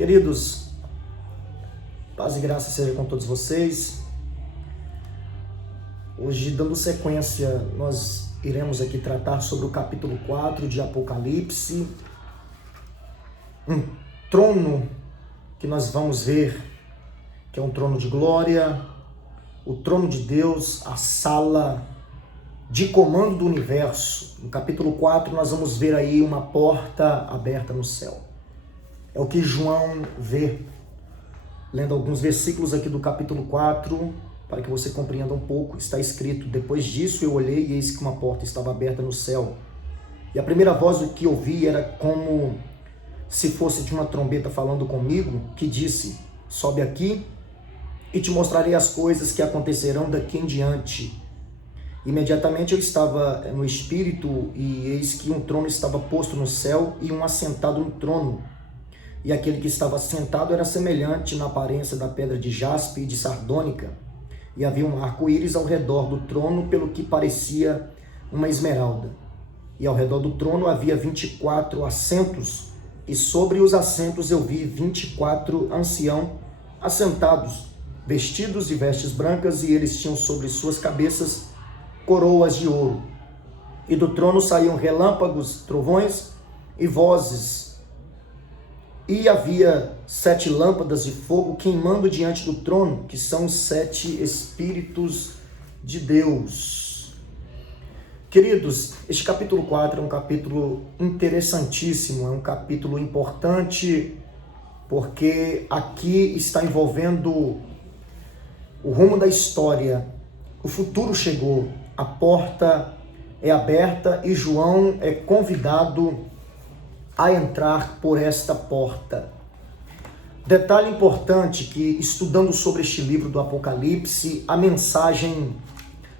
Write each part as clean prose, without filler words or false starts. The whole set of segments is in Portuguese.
Queridos, paz e graça seja com todos vocês. Hoje, dando sequência, nós iremos aqui tratar sobre o capítulo 4 de Apocalipse. Um trono que nós vamos ver, que é um trono de glória, o trono de Deus, a sala de comando do universo. No capítulo 4 nós vamos ver aí uma porta aberta no céu. É o que João vê, lendo alguns versículos aqui do capítulo 4, para que você compreenda um pouco. Está escrito: depois disso eu olhei e eis que uma porta estava aberta no céu. E a primeira voz que ouvi era como se fosse de uma trombeta falando comigo, que disse: sobe aqui e te mostrarei as coisas que acontecerão daqui em diante. Imediatamente eu estava no Espírito, e eis que um trono estava posto no céu, e um assentado no trono. E aquele que estava sentado era semelhante na aparência da pedra de jaspe e de sardônica, e havia um arco-íris ao redor do trono, pelo que parecia uma esmeralda. E ao redor do trono havia 24 assentos, e sobre os assentos eu vi 24 anciãos assentados, vestidos de vestes brancas, e eles tinham sobre suas cabeças coroas de ouro. E do trono saíam relâmpagos, trovões e vozes. E havia 7 lâmpadas de fogo queimando diante do trono, que são os 7 Espíritos de Deus. Queridos, este capítulo 4 é um capítulo interessantíssimo, é um capítulo importante, porque aqui está envolvendo o rumo da história. O futuro chegou, a porta é aberta e João é convidado a entrar por esta porta. Detalhe importante que, estudando sobre este livro do Apocalipse, a mensagem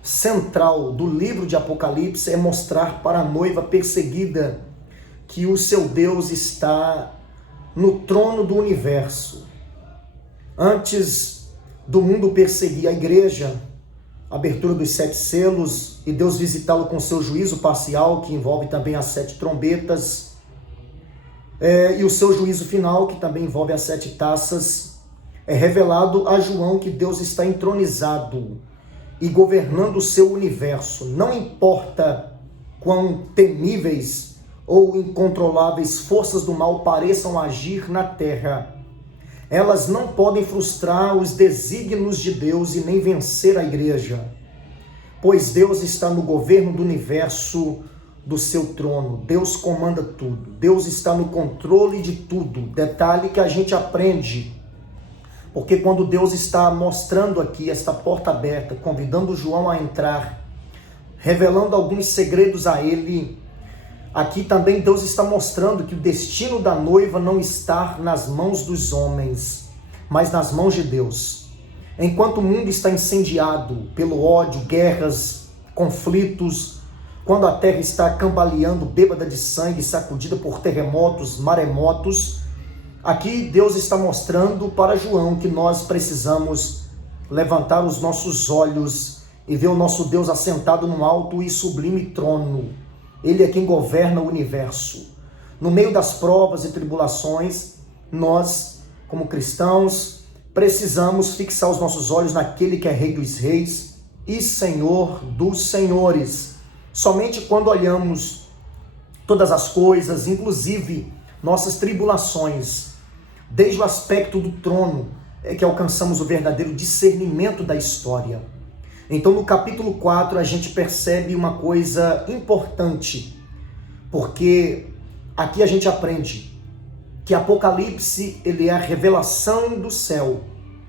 central do livro de Apocalipse é mostrar para a noiva perseguida que o seu Deus está no trono do universo. Antes do mundo perseguir a igreja, a abertura dos 7 selos e Deus visitá-lo com seu juízo parcial, que envolve também as 7 trombetas, e o seu juízo final, que também envolve as 7 taças, é revelado a João que Deus está entronizado e governando o seu universo. Não importa quão temíveis ou incontroláveis forças do mal pareçam agir na terra, elas não podem frustrar os desígnios de Deus e nem vencer a igreja, pois Deus está no governo do universo, do seu trono. Deus comanda tudo, Deus está no controle de tudo. Detalhe que a gente aprende, porque quando Deus está mostrando aqui esta porta aberta, convidando João a entrar, revelando alguns segredos a ele, aqui também Deus está mostrando que o destino da noiva não está nas mãos dos homens, mas nas mãos de Deus. Enquanto o mundo está incendiado pelo ódio, guerras, conflitos, quando a terra está cambaleando, bêbada de sangue, sacudida por terremotos, maremotos, aqui Deus está mostrando para João que nós precisamos levantar os nossos olhos e ver o nosso Deus assentado num alto e sublime trono. Ele é quem governa o universo. No meio das provas e tribulações, nós, como cristãos, precisamos fixar os nossos olhos naquele que é Rei dos Reis e Senhor dos Senhores. Somente quando olhamos todas as coisas, inclusive nossas tribulações, desde o aspecto do trono, é que alcançamos o verdadeiro discernimento da história. Então, no capítulo 4, a gente percebe uma coisa importante, porque aqui a gente aprende que Apocalipse ele é a revelação do céu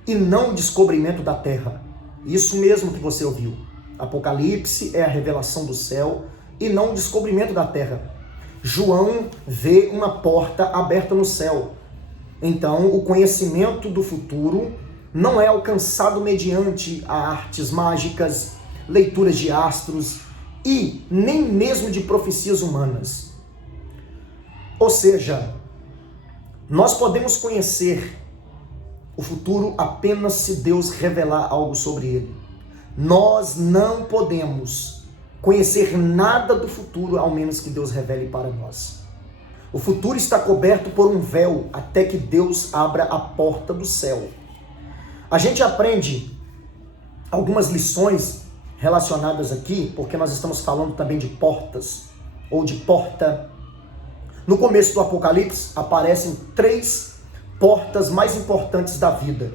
e não o descobrimento da terra. Isso mesmo que você ouviu. Apocalipse é a revelação do céu e não o descobrimento da terra. João vê uma porta aberta no céu. Então, o conhecimento do futuro não é alcançado mediante artes mágicas, leituras de astros e nem mesmo de profecias humanas. Ou seja, nós podemos conhecer o futuro apenas se Deus revelar algo sobre ele. Nós não podemos conhecer nada do futuro, ao menos que Deus revele para nós. O futuro está coberto por um véu até que Deus abra a porta do céu. A gente aprende algumas lições relacionadas aqui, porque nós estamos falando também de portas, ou de porta. No começo do Apocalipse, aparecem 3 portas mais importantes da vida.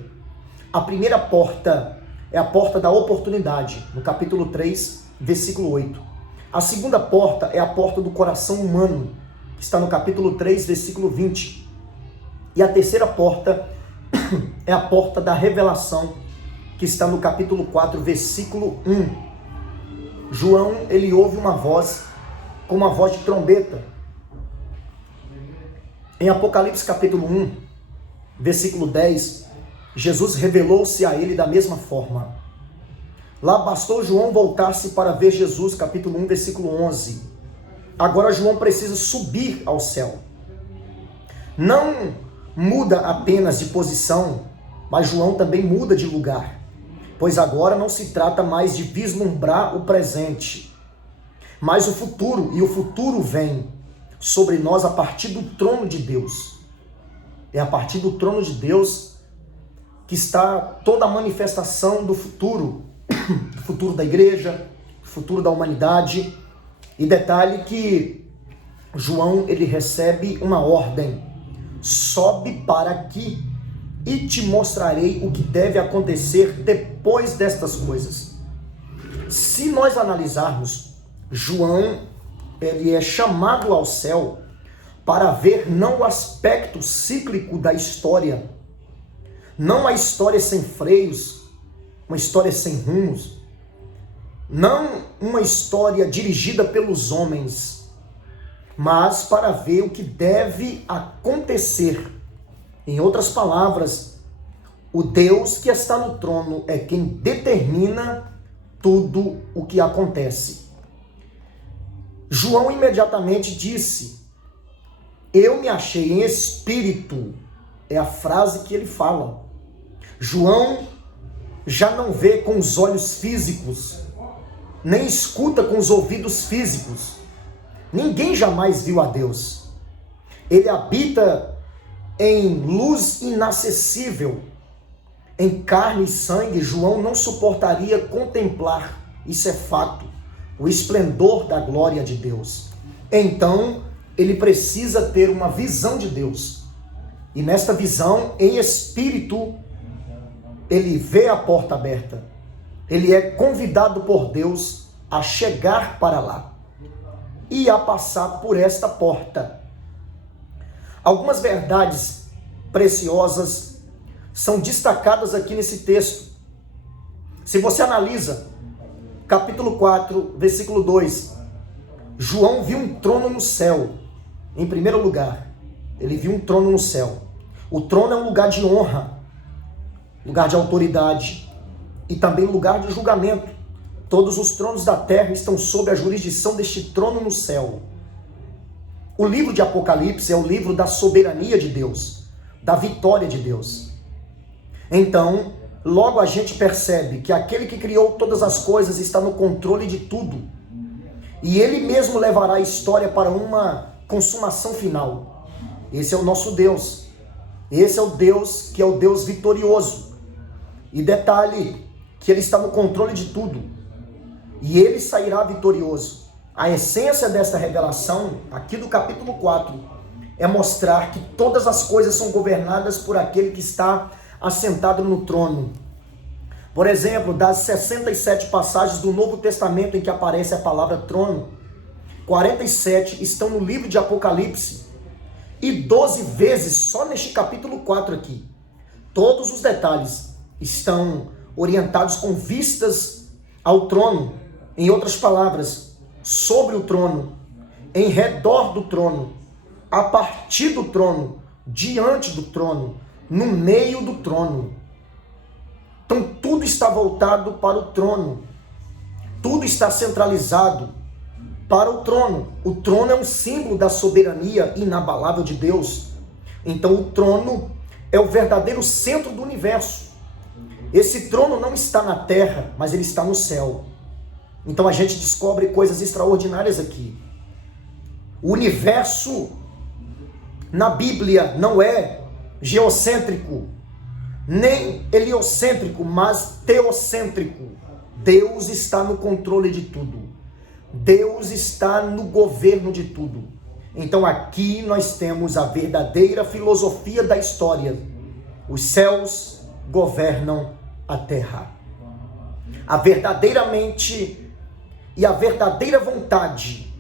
A primeira porta é a porta da oportunidade, no capítulo 3, versículo 8. A segunda porta é a porta do coração humano, que está no capítulo 3, versículo 20. E a terceira porta é a porta da revelação, que está no capítulo 4, versículo 1. João, ele ouve uma voz, como uma voz de trombeta. Em Apocalipse capítulo 1, versículo 10, Jesus revelou-se a ele da mesma forma. Lá bastou João voltar-se para ver Jesus, capítulo 1, versículo 11. Agora João precisa subir ao céu. Não muda apenas de posição, mas João também muda de lugar, pois agora não se trata mais de vislumbrar o presente, mas o futuro, e o futuro vem sobre nós a partir do trono de Deus. É a partir do trono de Deus que está toda a manifestação do futuro da igreja, do futuro da humanidade. E detalhe que João, ele recebe uma ordem: sobe para aqui e te mostrarei o que deve acontecer depois destas coisas. Se nós analisarmos, João, ele é chamado ao céu para ver não o aspecto cíclico da história, não a história sem freios, uma história sem rumos, não uma história dirigida pelos homens, mas para ver o que deve acontecer. Em outras palavras, o Deus que está no trono é quem determina tudo o que acontece. João imediatamente disse: eu me achei em espírito. É a frase que ele fala. João já não vê com os olhos físicos, nem escuta com os ouvidos físicos. Ninguém jamais viu a Deus. Ele habita em luz inacessível, em carne e sangue. João não suportaria contemplar, isso é fato, o esplendor da glória de Deus. Então, ele precisa ter uma visão de Deus. E nesta visão, em espírito, ele vê a porta aberta. Ele é convidado por Deus a chegar para lá e a passar por esta porta. Algumas verdades preciosas são destacadas aqui nesse texto. Se você analisa, capítulo 4, versículo 2, João viu um trono no céu. Em primeiro lugar, ele viu um trono no céu. O trono é um lugar de honra, lugar de autoridade e também lugar de julgamento. Todos os tronos da terra estão sob a jurisdição deste trono no céu. O livro de Apocalipse é o livro da soberania de Deus, da vitória de Deus. Então, logo a gente percebe que aquele que criou todas as coisas está no controle de tudo. E ele mesmo levará a história para uma consumação final. Esse é o nosso Deus. Esse é o Deus que é o Deus vitorioso. E detalhe, que ele está no controle de tudo. E ele sairá vitorioso. A essência dessa revelação, aqui do capítulo 4, é mostrar que todas as coisas são governadas por aquele que está assentado no trono. Por exemplo, das 67 passagens do Novo Testamento em que aparece a palavra trono, 47 estão no livro de Apocalipse e 12 vezes só neste capítulo 4 aqui. Todos os detalhes estão orientados com vistas ao trono. Em outras palavras, sobre o trono, em redor do trono, a partir do trono, diante do trono, no meio do trono. Então tudo está voltado para o trono. Tudo está centralizado para o trono. O trono é um símbolo da soberania inabalável de Deus. Então o trono é o verdadeiro centro do universo. Esse trono não está na terra, mas ele está no céu. Então a gente descobre coisas extraordinárias aqui. O universo na Bíblia não é geocêntrico, nem heliocêntrico, mas teocêntrico. Deus está no controle de tudo. Deus está no governo de tudo. Então aqui nós temos a verdadeira filosofia da história. Os céus governam a terra. A verdadeira mente e a verdadeira vontade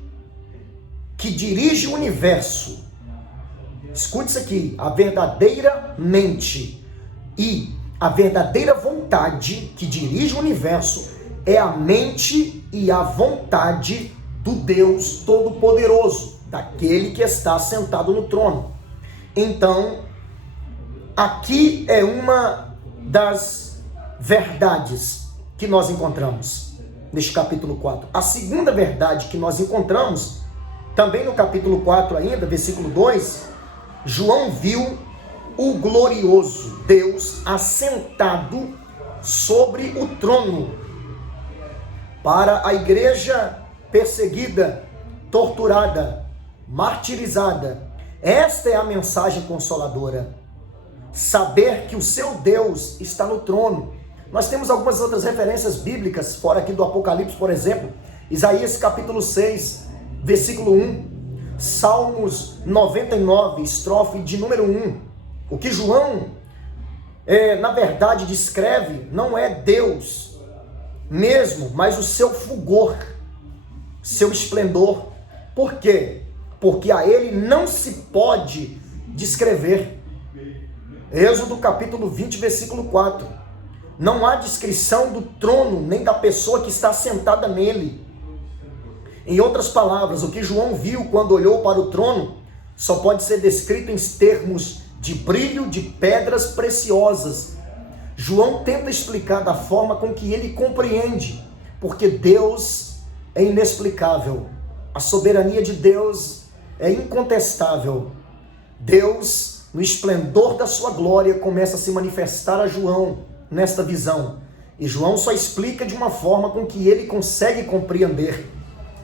que dirige o universo. Escute isso aqui, a verdadeira mente e a verdadeira vontade que dirige o universo é a mente e a vontade do Deus Todo-Poderoso, daquele que está sentado no trono. Então, aqui é uma das verdades que nós encontramos neste capítulo 4. A segunda verdade que nós encontramos, também no capítulo 4 ainda, versículo 2, João viu o glorioso Deus assentado sobre o trono. Para a igreja perseguida, torturada, martirizada, esta é a mensagem consoladora. Saber que o seu Deus está no trono. Nós temos algumas outras referências bíblicas, fora aqui do Apocalipse, por exemplo, Isaías capítulo 6, versículo 1, Salmos 99, estrofe de número 1. O que João, na verdade, descreve não é Deus mesmo, mas o seu fulgor, seu esplendor. Por quê? Porque a ele não se pode descrever. Êxodo capítulo 20, versículo 4. Não há descrição do trono, nem da pessoa que está sentada nele. Em outras palavras, o que João viu quando olhou para o trono só pode ser descrito em termos de brilho de pedras preciosas. João tenta explicar da forma com que ele compreende, porque Deus é inexplicável. A soberania de Deus é incontestável. Deus, no esplendor da sua glória, começa a se manifestar a João nesta visão. E João só explica de uma forma com que ele consegue compreender.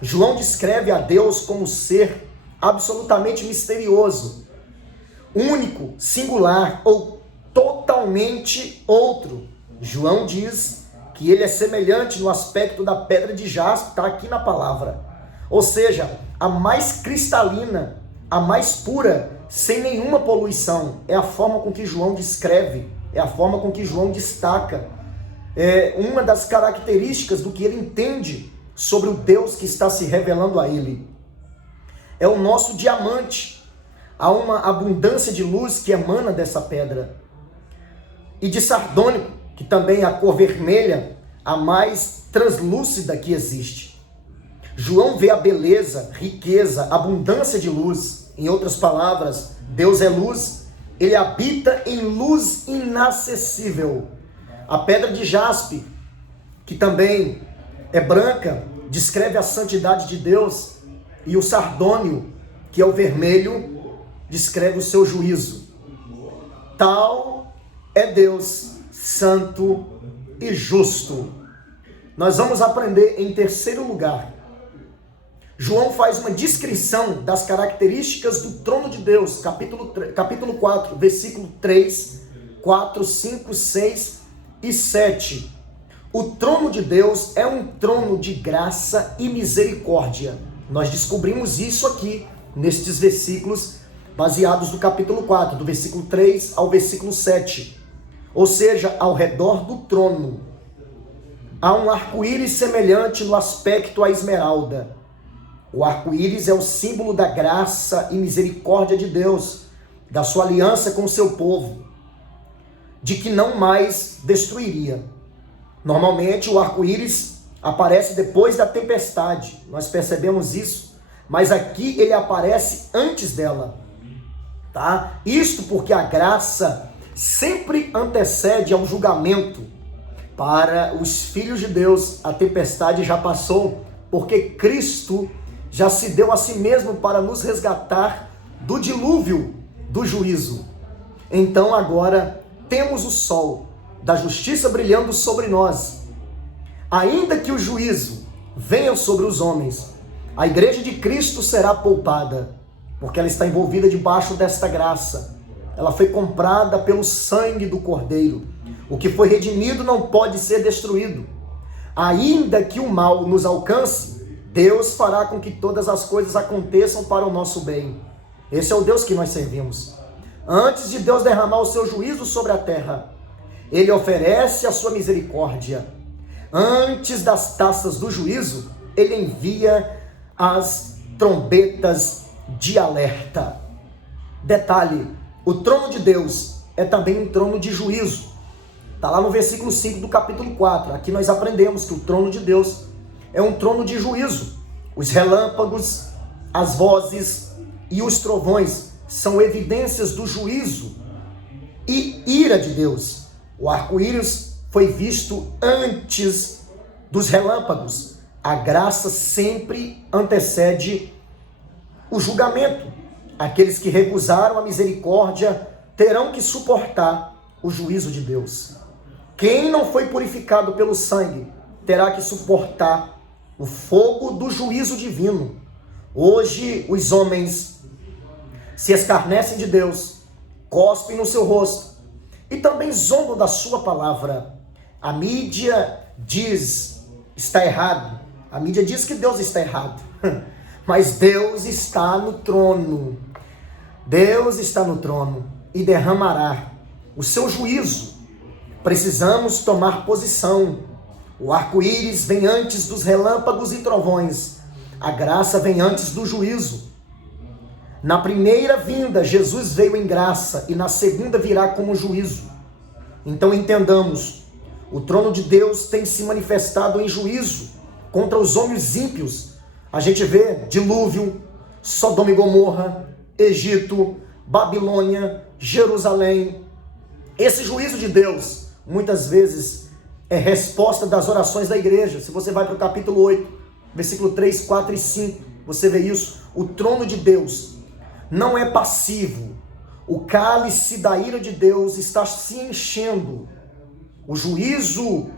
João descreve a Deus como ser absolutamente misterioso, único, singular ou totalmente outro. João diz que ele é semelhante no aspecto da pedra de jaspe, está aqui na palavra. Ou seja, a mais cristalina, a mais pura, sem nenhuma poluição. É a forma com que João descreve, é a forma com que João destaca. É uma das características do que ele entende sobre o Deus que está se revelando a ele. É o nosso diamante. Há uma abundância de luz que emana dessa pedra. E de sardônico, que também é a cor vermelha, a mais translúcida que existe. João vê a beleza, riqueza, abundância de luz. Em outras palavras, Deus é luz, ele habita em luz inacessível. A pedra de jaspe, que também é branca, descreve a santidade de Deus, e o sardônio, que é o vermelho, descreve o seu juízo. Tal é Deus, santo e justo. Nós vamos aprender em terceiro lugar. João faz uma descrição das características do trono de Deus, capítulo 4, versículo 3, 4, 5, 6 e 7. O trono de Deus é um trono de graça e misericórdia. Nós descobrimos isso aqui, nestes versículos baseados no capítulo 4, do versículo 3 ao versículo 7. Ou seja, ao redor do trono há um arco-íris semelhante no aspecto à esmeralda. O arco-íris é o símbolo da graça e misericórdia de Deus, da sua aliança com o seu povo, de que não mais destruiria. Normalmente o arco-íris aparece depois da tempestade, nós percebemos isso, mas aqui ele aparece antes dela, tá? Isto porque a graça sempre antecede ao julgamento. Para os filhos de Deus, a tempestade já passou, porque Cristo já se deu a si mesmo para nos resgatar do dilúvio do juízo. Então agora temos o sol da justiça brilhando sobre nós. Ainda que o juízo venha sobre os homens, a igreja de Cristo será poupada, porque ela está envolvida debaixo desta graça. Ela foi comprada pelo sangue do Cordeiro. O que foi redimido não pode ser destruído. Ainda que o mal nos alcance, Deus fará com que todas as coisas aconteçam para o nosso bem. Esse é o Deus que nós servimos. Antes de Deus derramar o seu juízo sobre a terra, Ele oferece a sua misericórdia. Antes das taças do juízo, Ele envia as trombetas de alerta. Detalhe, o trono de Deus é também um trono de juízo. Está lá no versículo 5 do capítulo 4. Aqui nós aprendemos que o trono de Deus é um trono de juízo. Os relâmpagos, as vozes e os trovões são evidências do juízo e ira de Deus. O arco-íris foi visto antes dos relâmpagos. A graça sempre antecede o julgamento. Aqueles que recusaram a misericórdia terão que suportar o juízo de Deus. Quem não foi purificado pelo sangue terá que suportar o fogo do juízo divino. Hoje os homens se escarnecem de Deus, cospem no seu rosto e também zombam da sua palavra. A mídia diz está errado. A mídia diz que Deus está errado. Mas Deus está no trono. Deus está no trono e derramará o seu juízo. Precisamos tomar posição. O arco-íris vem antes dos relâmpagos e trovões. A graça vem antes do juízo. Na primeira vinda, Jesus veio em graça e na segunda virá como juízo. Então entendamos, o trono de Deus tem se manifestado em juízo contra os homens ímpios. A gente vê dilúvio, Sodoma e Gomorra, Egito, Babilônia, Jerusalém. Esse juízo de Deus, muitas vezes, é resposta das orações da igreja. Se você vai para o capítulo 8, versículo 3, 4 e 5, você vê isso. O trono de Deus não é passivo. O cálice da ira de Deus está se enchendo. O juízo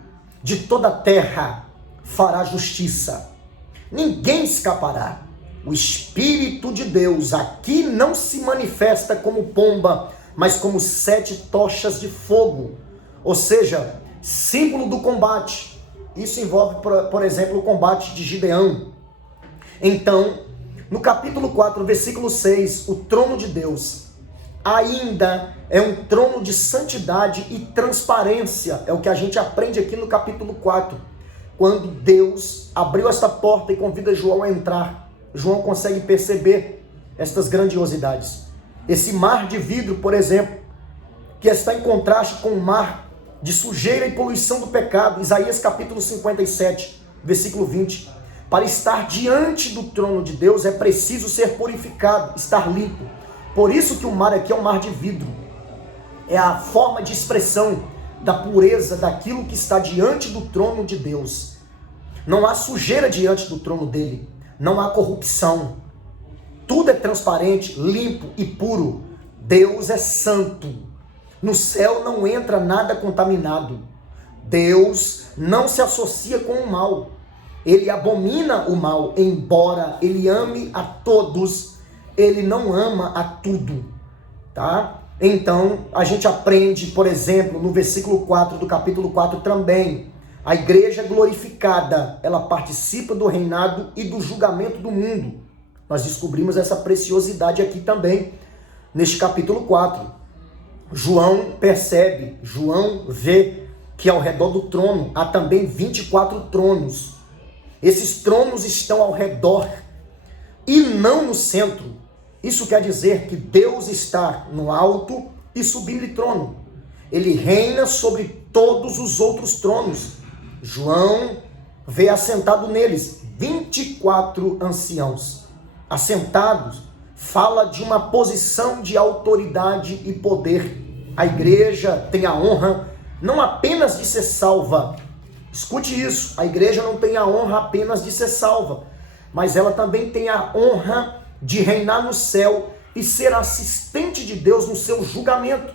de toda a terra fará justiça. Ninguém escapará. O Espírito de Deus aqui não se manifesta como pomba, mas como 7 tochas de fogo. Ou seja, símbolo do combate. Isso envolve, por exemplo, o combate de Gideão. Então, no capítulo 4, versículo 6, o trono de Deus ainda é um trono de santidade e transparência. É o que a gente aprende aqui no capítulo 4. Quando Deus abriu esta porta e convida João a entrar, João consegue perceber estas grandiosidades. Esse mar de vidro, por exemplo, que está em contraste com o mar de sujeira e poluição do pecado. Isaías capítulo 57, versículo 20. Para estar diante do trono de Deus é preciso ser purificado, estar limpo. Por isso que o mar aqui é um mar de vidro. É a forma de expressão da pureza daquilo que está diante do trono de Deus. Não há sujeira diante do trono dele. Não há corrupção. Tudo é transparente, limpo e puro. Deus é santo. No céu não entra nada contaminado. Deus não se associa com o mal. Ele abomina o mal, embora ele ame a todos, ele não ama a tudo, tá? Então, a gente aprende, por exemplo, no versículo 4 do capítulo 4 também, a igreja glorificada, ela participa do reinado e do julgamento do mundo. Nós descobrimos essa preciosidade aqui também, neste capítulo 4. João percebe, João vê que ao redor do trono há também 24 tronos. Esses tronos estão ao redor e não no centro. Isso quer dizer que Deus está no alto e sublime trono. Ele reina sobre todos os outros tronos. João vê assentado neles 24 anciãos. Assentados, fala de uma posição de autoridade e poder. A igreja tem a honra não apenas de ser salva. Escute isso, a igreja não tem a honra apenas de ser salva, mas ela também tem a honra de reinar no céu e ser assistente de Deus no seu julgamento.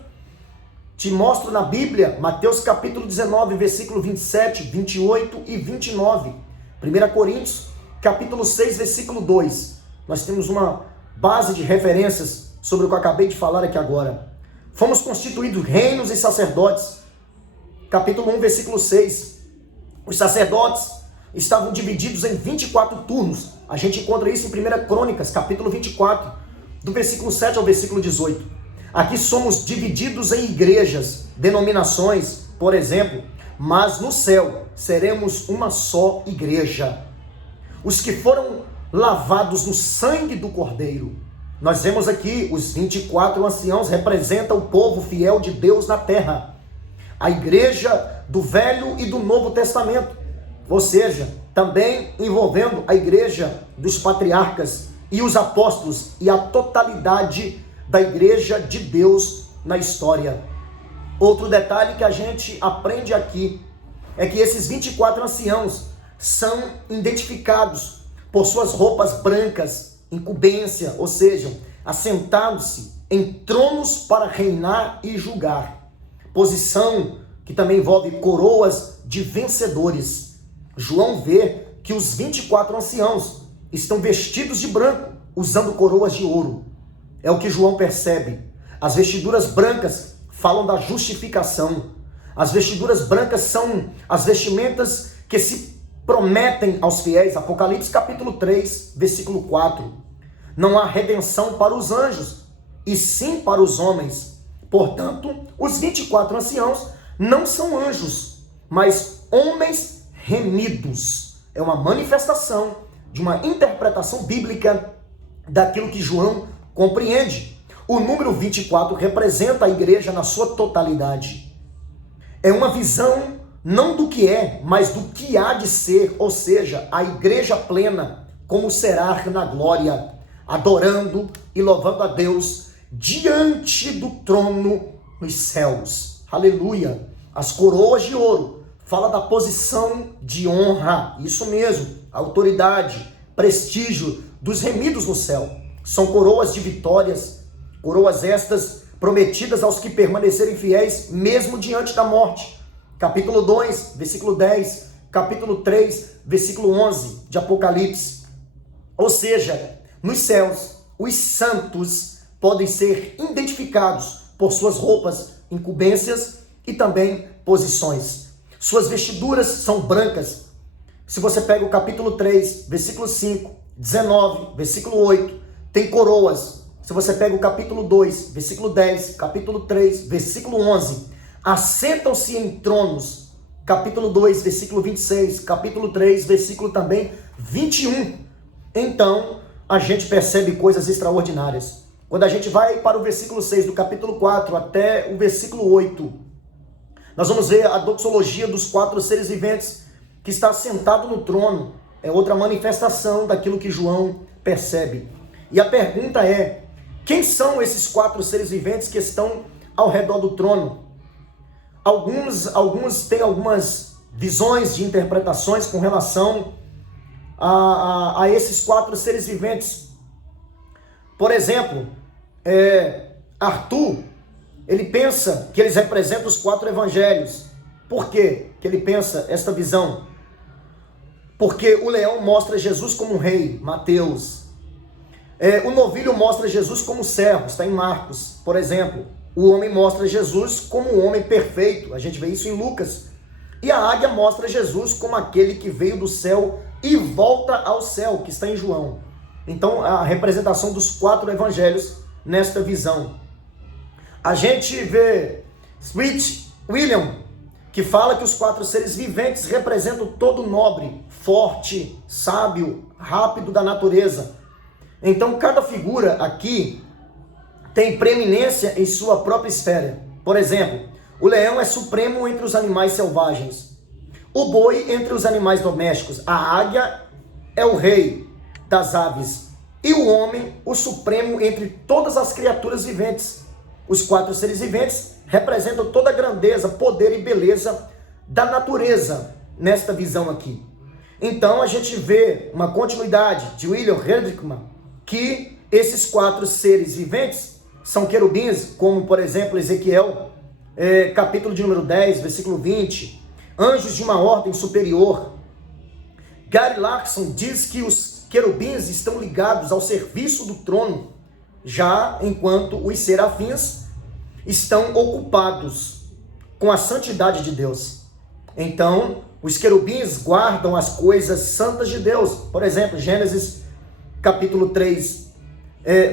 Te mostro na Bíblia, Mateus capítulo 19, versículo 27, 28 e 29. 1 Coríntios capítulo 6, versículo 2. Nós temos uma base de referências sobre o que eu acabei de falar aqui agora. Fomos constituídos reinos e sacerdotes. Capítulo 1, versículo 6. Os sacerdotes estavam divididos em 24 turnos. A gente encontra isso em 1 Crônicas, capítulo 24, do versículo 7 ao versículo 18. Aqui somos divididos em igrejas, denominações, por exemplo, mas no céu seremos uma só igreja. Os que foram lavados no sangue do Cordeiro. Nós vemos aqui os 24 anciãos representam o povo fiel de Deus na terra. A igreja do Velho e do Novo Testamento. Ou seja, também envolvendo a igreja dos patriarcas e os apóstolos e a totalidade da igreja de Deus na história. Outro detalhe que a gente aprende aqui é que esses 24 anciãos são identificados por suas roupas brancas, incumbência, ou seja, assentados-se em tronos para reinar e julgar. Posição que também envolve coroas de vencedores. João vê que os 24 anciãos estão vestidos de branco, usando coroas de ouro. É o que João percebe. As vestiduras brancas falam da justificação. As vestiduras brancas são as vestimentas que se prometem aos fiéis. Apocalipse capítulo 3, versículo 4. Não há redenção para os anjos, e sim para os homens. Portanto, os 24 anciãos não são anjos, mas homens remidos. É uma manifestação de uma interpretação bíblica daquilo que João compreende. O número 24 representa a igreja na sua totalidade. É uma visão não do que é, mas do que há de ser, ou seja, a igreja plena, como será na glória, adorando e louvando a Deus diante do trono nos céus. Aleluia! As coroas de ouro fala da posição de honra, isso mesmo, autoridade, prestígio dos remidos no céu. São coroas de vitórias, coroas estas prometidas aos que permanecerem fiéis mesmo diante da morte. Capítulo 2, versículo 10, capítulo 3, versículo 11 de Apocalipse. Ou seja, nos céus, os santos podem ser identificados por suas roupas, incumbências e também posições. Suas vestiduras são brancas. Se você pega o capítulo 3, versículo 5, 19, versículo 8, tem coroas. Se você pega o capítulo 2, versículo 10, capítulo 3, versículo 11, assentam-se em tronos. Capítulo 2, versículo 26, capítulo 3, versículo também 21. Então, a gente percebe coisas extraordinárias. Quando a gente vai para o versículo 6 do capítulo 4 até o versículo 8, nós vamos ver a doxologia dos 4 seres viventes que está sentado no trono. É outra manifestação daquilo que João percebe. E a pergunta é, quem são esses 4 seres viventes que estão ao redor do trono? Alguns têm algumas visões de interpretações com relação a esses 4 seres viventes. Por exemplo, Arthur, ele pensa que eles representam os 4 evangelhos. Por quê que ele pensa esta visão? Porque o leão mostra Jesus como um rei, Mateus. O novilho mostra Jesus como servo, está em Marcos. Por exemplo, o homem mostra Jesus como um homem perfeito. A gente vê isso em Lucas. E a águia mostra Jesus como aquele que veio do céu e volta ao céu, que está em João. Então, a representação dos 4 evangelhos nesta visão. A gente vê Sweet William, que fala que os 4 seres viventes representam todo nobre, forte, sábio, rápido da natureza. Então, cada figura aqui tem preeminência em sua própria esfera. Por exemplo, o leão é supremo entre os animais selvagens. O boi entre os animais domésticos. A águia é o rei das aves. E o homem, o supremo entre todas as criaturas viventes. Os 4 seres viventes representam toda a grandeza, poder e beleza da natureza nesta visão aqui. Então a gente vê uma continuidade de William Hendrickman, que esses 4 seres viventes são querubins, como por exemplo Ezequiel, capítulo de número 10, versículo 20, anjos de uma ordem superior. Gary Larson diz que os querubins estão ligados ao serviço do trono, já enquanto os serafins estão ocupados com a santidade de Deus. Então, os querubins guardam as coisas santas de Deus. Por exemplo, Gênesis capítulo 3,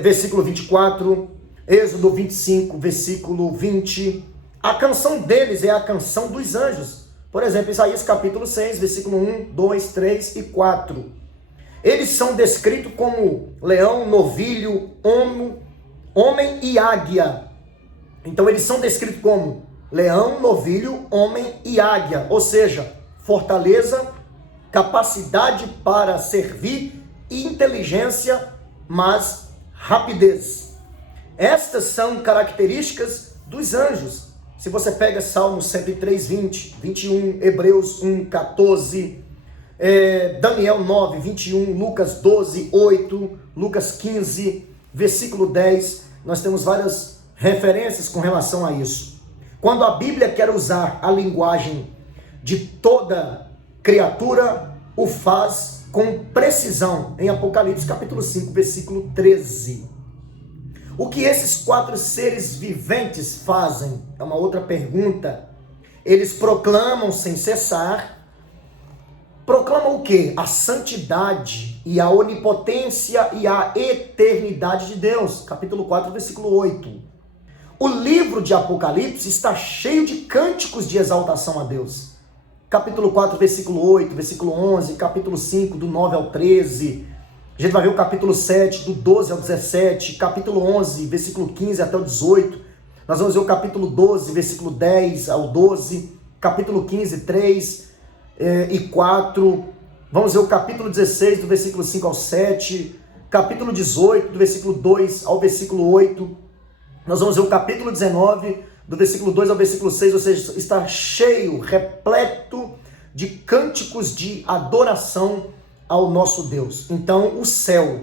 versículo 24, Êxodo 25, versículo 20. A canção deles é a canção dos anjos. Por exemplo, Isaías capítulo 6, versículo 1, 2, 3 e 4. Eles são descritos como leão, novilho, homem e águia. Então eles são descritos como leão, novilho, homem e águia. Ou seja, fortaleza, capacidade para servir e inteligência, mas rapidez. Estas são características dos anjos. Se você pega Salmos 103, 20, 21, Hebreus 1, 14, Daniel 9, 21, Lucas 12, 8, Lucas 15, versículo 10, nós temos várias referências com relação a isso. Quando a Bíblia quer usar a linguagem de toda criatura, o faz com precisão, em Apocalipse capítulo 5, versículo 13. O que esses 4 seres viventes fazem? É uma outra pergunta. Eles proclamam sem cessar. Proclamam o quê? A santidade e a onipotência e a eternidade de Deus. Capítulo 4, versículo 8. O livro de Apocalipse está cheio de cânticos de exaltação a Deus. Capítulo 4, versículo 8, versículo 11, capítulo 5, do 9 ao 13. A gente vai ver o capítulo 7, do 12 ao 17, capítulo 11, versículo 15 até o 18. Nós vamos ver o capítulo 12, versículo 10 ao 12, capítulo 15, 3 e 4. Vamos ver o capítulo 16, do versículo 5 ao 7, capítulo 18, do versículo 2 ao versículo 8. Nós vamos ver o capítulo 19, do versículo 2 ao versículo 6, ou seja, está cheio, repleto de cânticos de adoração ao nosso Deus. Então, o céu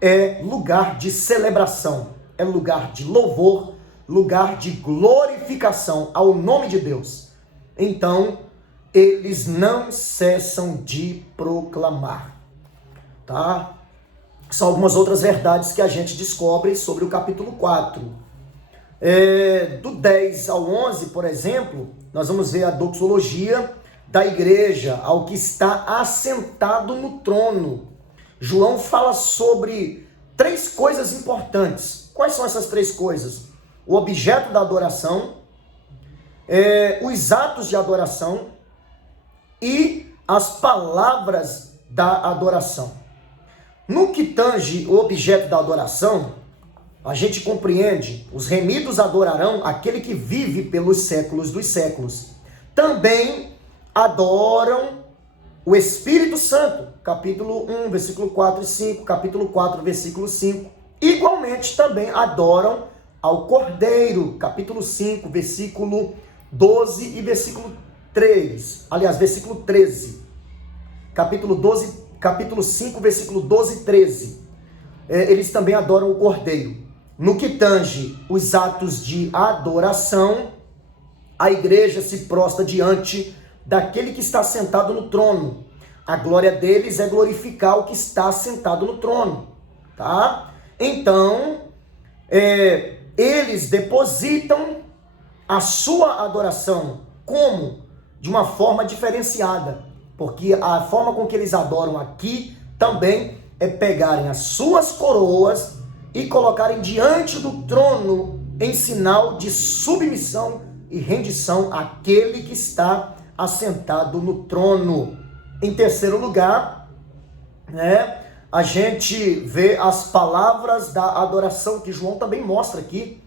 é lugar de celebração, é lugar de louvor, lugar de glorificação ao nome de Deus. Então, eles não cessam de proclamar, tá? São algumas outras verdades que a gente descobre sobre o capítulo 4. Do 10 ao 11, por exemplo, nós vamos ver a doxologia da igreja ao que está assentado no trono. João fala sobre 3 coisas importantes. Quais são essas 3 coisas? O objeto da adoração, os atos de adoração e as palavras da adoração. No que tange o objeto da adoração, a gente compreende: os remidos adorarão aquele que vive pelos séculos dos séculos. Também adoram o Espírito Santo, capítulo 1, versículo 4 e 5, capítulo 4, versículo 5. Igualmente também adoram ao Cordeiro, capítulo 5, versículo 12 e versículo 3. Aliás, versículo 13. Capítulo 5, versículo 12 e 13. Eles também adoram o Cordeiro. No que tange os atos de adoração, a igreja se prostra diante daquele que está sentado no trono. A glória deles é glorificar o que está sentado no trono, tá? Então, eles depositam a sua adoração como? De uma forma diferenciada, porque a forma com que eles adoram aqui também é pegarem as suas coroas e colocarem diante do trono em sinal de submissão e rendição àquele que está assentado no trono. Em terceiro lugar, a gente vê as palavras da adoração, que João também mostra aqui,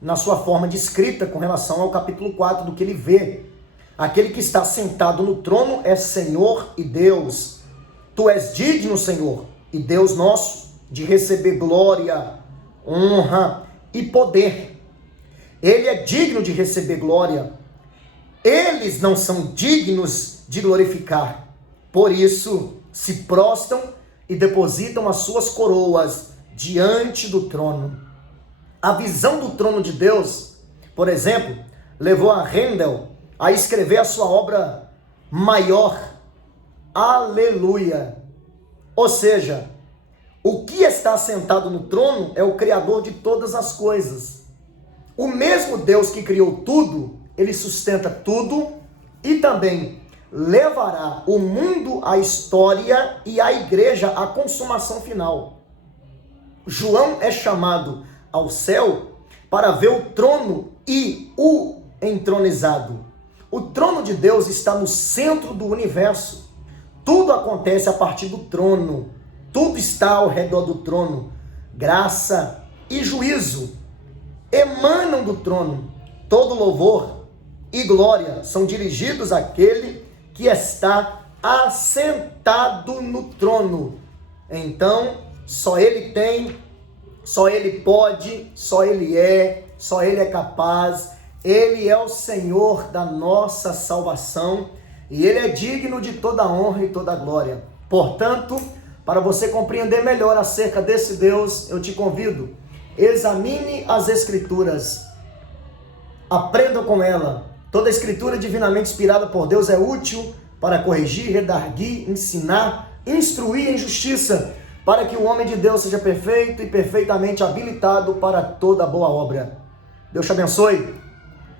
na sua forma de escrita, com relação ao capítulo 4, do que ele vê. Aquele que está sentado no trono é Senhor e Deus. Tu és digno, Senhor, e Deus nosso, de receber glória, honra e poder. Ele é digno de receber glória. Eles não são dignos de glorificar. Por isso, se prostram e depositam as suas coroas diante do trono. A visão do trono de Deus, por exemplo, levou a Handel a escrever a sua obra maior, Aleluia. Ou seja, o que está sentado no trono é o Criador de todas as coisas. O mesmo Deus que criou tudo, ele sustenta tudo e também levará o mundo, a história e a igreja à consumação final. João é chamado ao céu para ver o trono e o entronizado. O trono de Deus está no centro do universo. Tudo acontece a partir do trono. Tudo está ao redor do trono. Graça e juízo emanam do trono. Todo louvor e glória são dirigidos àquele que está assentado no trono. Então, só ele tem, só ele pode, só ele é capaz. Ele é o Senhor da nossa salvação e ele é digno de toda honra e toda glória. Portanto, para você compreender melhor acerca desse Deus, eu te convido, examine as Escrituras, aprenda com ela. Toda a Escritura divinamente inspirada por Deus é útil para corrigir, redarguir, ensinar, instruir em justiça, para que o homem de Deus seja perfeito e perfeitamente habilitado para toda boa obra. Deus te abençoe.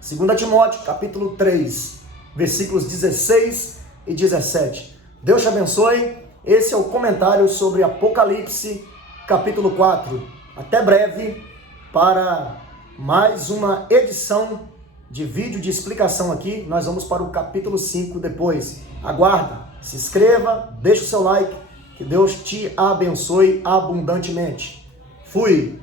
2 Timóteo, capítulo 3, versículos 16 e 17. Deus te abençoe. Esse é o comentário sobre Apocalipse, capítulo 4. Até breve para mais uma edição de vídeo de explicação aqui. Nós vamos para o capítulo 5 depois. Aguarda, se inscreva, deixa o seu like. Que Deus te abençoe abundantemente. Fui!